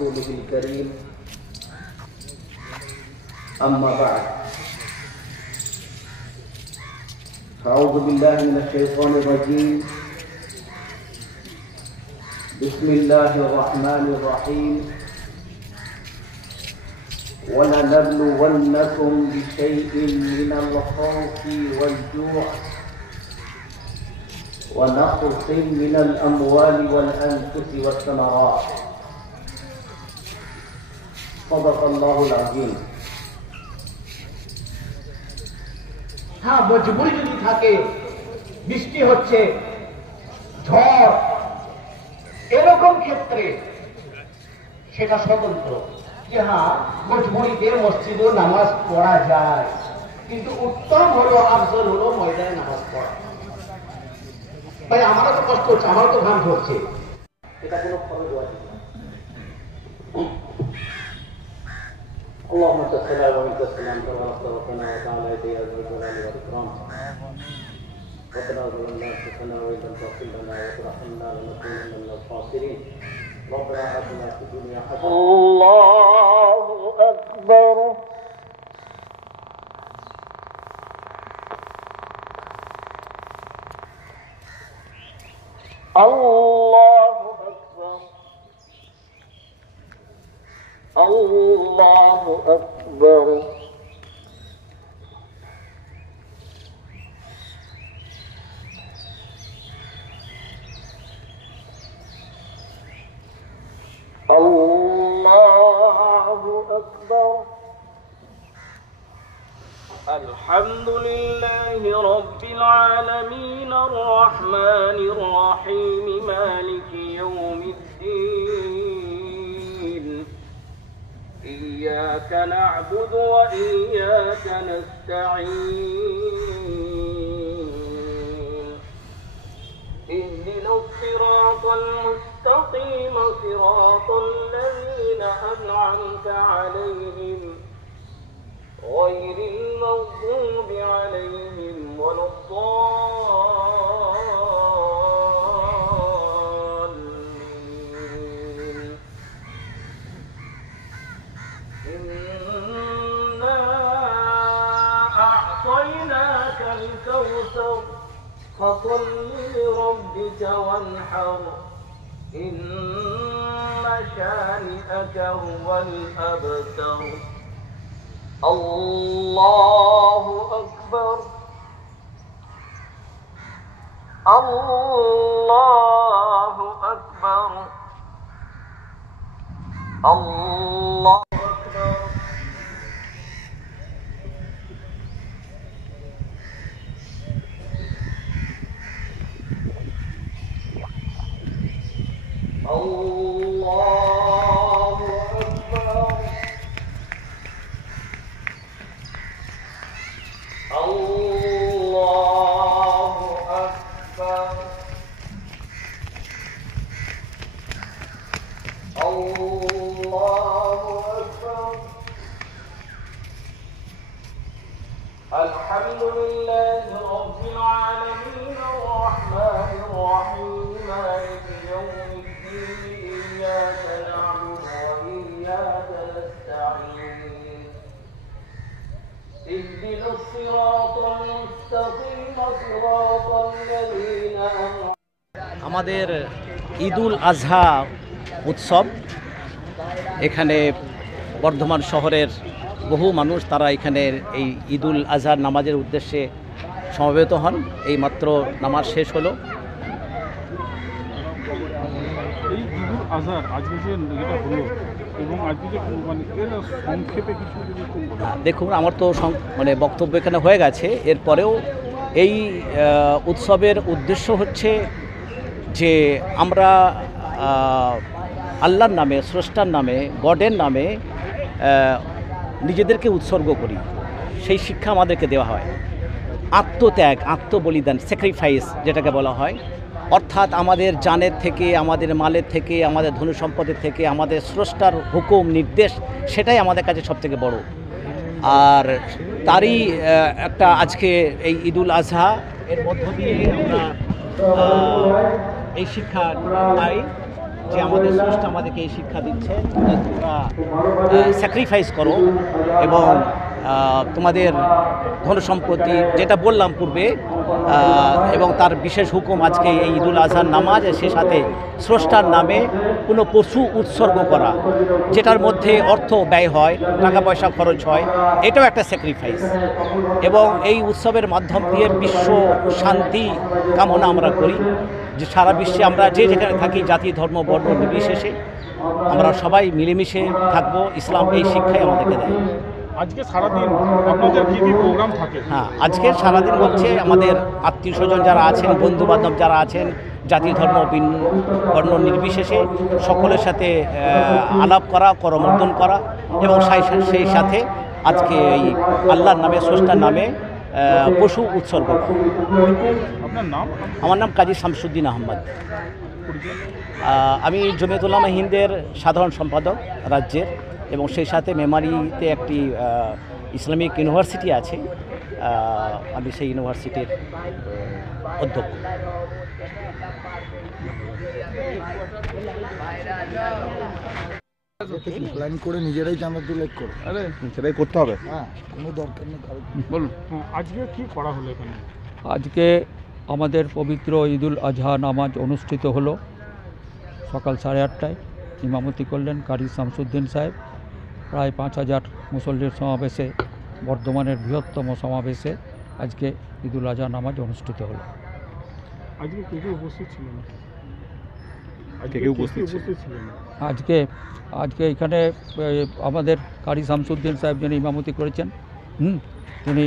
رسوله الكريم أما بعد أعوذ بالله من الشيطان الرجيم بسم الله الرحمن الرحيم ولنبلونكم بشيء من الخوف والجوع ونقص من الأموال والأنفس والثمرات صدق الله العظيم। হ্যাঁ, মজবুরি যদি থাকে, বৃষ্টি হচ্ছে, ঝড়, এরকম ক্ষেত্রে সেটা স্বতন্ত্র যে হ্যাঁ মজবুরিতে মসজিদে নামাজ পড়া যায়, কিন্তু উত্তম হলো, আফজল হলো ময়দানে নামাজ পড়া। ভাই আমারও তো কষ্ট হচ্ছে, আমারও তো ঘাম ঝরছে, এটা কোনো ফরজ ওয়াজিব না। اللهم صل وسلم وسلم تبارك ربنا وتعالى يا ذا الجلال والاكرام ربنا ظلمنا انفسنا وان لم تغفر لنا وترحمنا لنكونن من الخاسرين ربنا اتنا في الدنيا حسنه الله اكبر الله اكبر الله أكبر الله أكبر الحمد لله رب العالمين الرحمن الرحيم مالك يوم الدين إياك نعبد وإياك نستعين اهدنا الصراط المستقيم صراط الذين أنعمت عليهم غير المغضوب عليهم ولا الضالين إنا أعطيناك الكوثر فصل لربك وانحر إن شانئك هو الأبتر الله أكبر الله أكبر الله الله أكبر الله أكبر الله أكبر الحمد لله رب العالمين الرحمن الرحيم مالك يوم الدين إياك نعبد وإياك نستعين اهدنا الصراط المستقيم صراط الذين أنعمت আমাদের ঈদুল আজহা উৎসব এখানে বর্ধমান শহরের বহু মানুষ তারা এখানে এই ঈদুল আজহার নামাজের উদ্দেশ্যে সমবেত হন। এই মাত্র নামাজ শেষ হলো। এই ঈদুল আজহার আজকে যে এটা হলো এবং আজকে যে কুরবানি এর সংক্ষেপে কিছু যদি দেখুন, আমার তো মানে বক্তব্য এখানে হয়ে গেছে। এরপরেও এই উৎসবের উদ্দেশ্য হচ্ছে যে আমরা আল্লাহর নামে, স্রষ্টার নামে, গডের নামে নিজেদেরকে উৎসর্গ করি, সেই শিক্ষা আমাদেরকে দেওয়া হয়। আত্মত্যাগ, আত্মবলিদান, স্যাক্রিফাইস যেটাকে বলা হয়, অর্থাৎ আমাদের জানের থেকে, আমাদের মালের থেকে, আমাদের ধন সম্পদের থেকে আমাদের স্রষ্টার হুকুম নির্দেশ, সেটাই আমাদের কাছে সবথেকে বড়। আর তারই একটা আজকে এই ঈদুল আজহা এর মধ্য দিয়ে আমরা এই শিক্ষা পাই যে আমাদের স্রষ্টা আমাদেরকে এই শিক্ষা দিচ্ছেন যে তোমরা স্যাক্রিফাইস করো এবং তোমাদের ধন সম্পত্তি যেটা বললাম পূর্বে এবং তার বিশেষ হুকুম আজকে এই ঈদুল আজহার নামাজ, সে সাথে স্রষ্টার নামে কোনো পশু উৎসর্গ করা, যেটার মধ্যে অর্থ ব্যয় হয়, টাকা পয়সা খরচ হয়, এটাও একটা স্যাক্রিফাইস। এবং এই উৎসবের মাধ্যম দিয়ে বিশ্ব শান্তি কামনা আমরা করি, যে সারা বিশ্বে আমরা যে যেখানে থাকি, জাতি ধর্ম বর্ণ নির্বিশেষে আমরা সবাই মিলেমিশে থাকবো। ইসলাম এই শিক্ষাই আমাদেরকে দেয়। আজকে সারাদিন আপনাদের কী কী প্রোগ্রাম থাকে? হ্যাঁ, আজকে সারাদিন হচ্ছে আমাদের আত্মীয় স্বজন যারা আছেন, বন্ধু বান্ধব যারা আছেন, জাতি ধর্ম বর্ণ নির্বিশেষে সকলের সাথে আলাপ করা, করমর্দন করা এবং সেই সাথে আজকে এই আল্লাহর নামে, স্রষ্টার নামে পশু উৎসর্গ করা। আপনার নাম? আমার নাম কাজী শামসুদ্দিন আহমদ। আমি জমিয়ত উলামা হিন্দের সাধারণ সম্পাদক রাজ্যের, এবং সেই সাথে মেমারিতে একটি ইসলামিক ইউনিভার্সিটি আছে, আমি সেই ইউনিভার্সিটির অধ্যক্ষ। প্ল্যান করে নিজেরাই জান্নাতুল লাইক করো। আরে সেটাই করতে হবে। হ্যাঁ, কোনো দরকার নেই কারো। বলুন, আজকে কি করা হলো এখানে? আজকে আমাদের পবিত্র ঈদুল আজহা নামাজ অনুষ্ঠিত হলো সকাল 8:30টায়। ইমামতি করলেন কারি শামসুদ্দিন সাহেব। প্রায় 5000 মুসল্লির সমাবেশে, বর্ধমানের বৃহত্তম সমাবেশে আজকে ঈদুল আজহা নামাজ অনুষ্ঠিত হলো। আজকে কে কে উপস্থিত ছিলেন? ছিলেন আজকে এখানে আমাদের কারি শামসুদ্দিন সাহেব যিনি ইমামতি করেছেন, তিনি